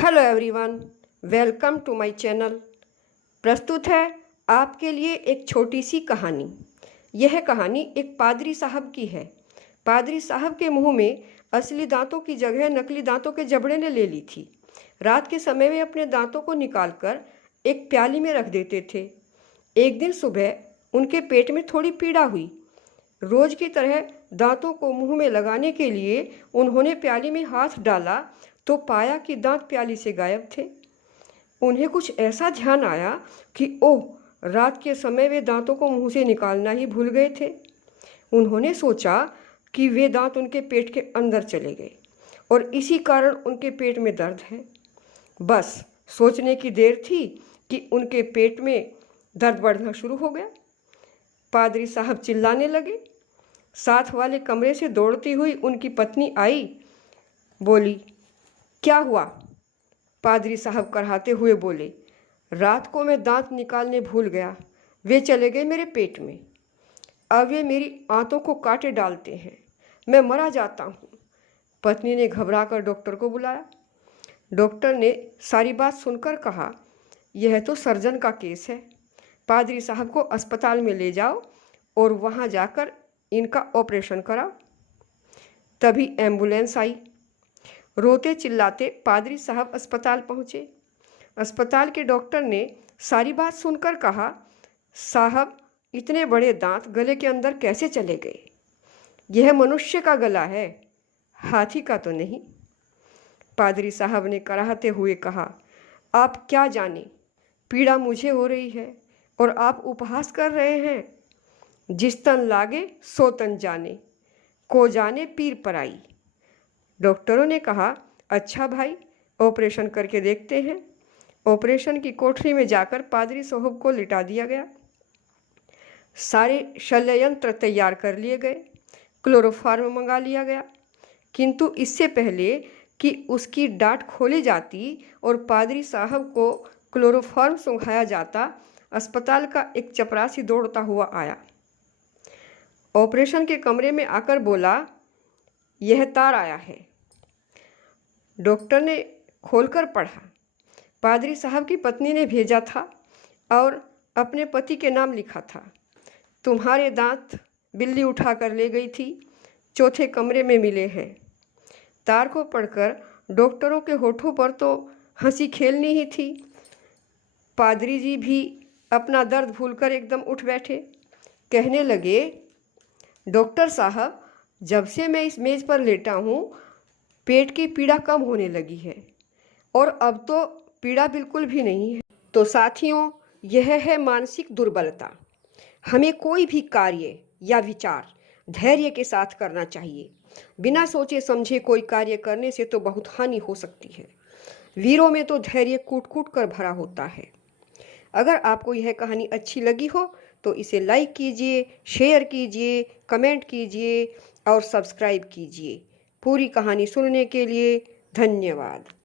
Hello everyone, welcome to my channel. प्रस्तुत है आपके लिए एक छोटी सी कहानी। यह कहानी एक पादरी साहब की है। पादरी साहब के मुंह में असली दांतों की जगह नकली दांतों के जबड़े ने ले ली थी। रात के समय वे अपने दांतों को निकालकर एक प्याली में रख देते थे। एक दिन सुबह उनके पेट में थोड़ी पीड़ा हुई। रोज की तरह दांतों को मुंह में लगाने के लिए उन्होंने प्याली में हाथ डाला तो पाया कि दांत प्याली से गायब थे। उन्हें कुछ ऐसा ध्यान आया कि ओह, रात के समय वे दांतों को मुंह से निकालना ही भूल गए थे। उन्होंने सोचा कि वे दांत उनके पेट के अंदर चले गए और इसी कारण उनके पेट में दर्द है। बस सोचने की देर थी कि उनके पेट में दर्द बढ़ना शुरू हो गया। पादरी साहब चिल्लाने लगे। साथ वाले कमरे से दौड़ती हुई उनकी पत्नी आई। बोली, क्या हुआ? पादरी साहब कराहते हुए बोले, रात को मैं दांत निकालने भूल गया। वे चले गए मेरे पेट में। अब वे मेरी आंतों को काटे डालते हैं। मैं मरा जाता हूँ। पत्नी ने घबराकर डॉक्टर को बुलाया। डॉक्टर ने सारी बात सुनकर कहा, यह तो सर्जन का केस है। पादरी साहब को अस्पताल में ले जाओ और वहाँ जाकर इनका ऑपरेशन कराओ। तभी एम्बुलेंस आई। रोते चिल्लाते पादरी साहब अस्पताल पहुँचे। अस्पताल के डॉक्टर ने सारी बात सुनकर कहा, साहब, इतने बड़े दांत गले के अंदर कैसे चले गए? यह मनुष्य का गला है, हाथी का तो नहीं। पादरी साहब ने कराहते हुए कहा, आप क्या जाने, पीड़ा मुझे हो रही है और आप उपहास कर रहे हैं। जिस तन लागे सो तन जाने, को जाने पीर पराई। डॉक्टरों ने कहा, अच्छा भाई, ऑपरेशन करके देखते हैं। ऑपरेशन की कोठरी में जाकर पादरी साहब को लिटा दिया गया। सारे शल्ययंत्र तैयार कर लिए गए। क्लोरोफॉर्म मंगा लिया गया, किंतु इससे पहले कि उसकी डाँट खोली जाती और पादरी साहब को क्लोरोफॉर्म सुंघाया जाता, अस्पताल का एक चपरासी दौड़ता हुआ आया। ऑपरेशन के कमरे में आकर बोला, यह तार आया है। डॉक्टर ने खोलकर पढ़ा। पादरी साहब की पत्नी ने भेजा था और अपने पति के नाम लिखा था। तुम्हारे दांत बिल्ली उठा कर ले गई थी, चौथे कमरे में मिले हैं। तार को पढ़कर डॉक्टरों के होठों पर तो हंसी खेलनी ही थी। पादरी जी भी अपना दर्द भूलकर एकदम उठ बैठे। कहने लगे, डॉक्टर साहब, जब से मैं इस मेज़ पर लेटा हूँ, पेट की पीड़ा कम होने लगी है और अब तो पीड़ा बिल्कुल भी नहीं है। तो साथियों, यह है मानसिक दुर्बलता। हमें कोई भी कार्य या विचार धैर्य के साथ करना चाहिए। बिना सोचे समझे कोई कार्य करने से तो बहुत हानि हो सकती है। वीरों में तो धैर्य कूट कूट कर भरा होता है। अगर आपको यह कहानी अच्छी लगी हो तो इसे लाइक कीजिए, शेयर कीजिए, कमेंट कीजिए और सब्सक्राइब कीजिए। पूरी कहानी सुनने के लिए धन्यवाद।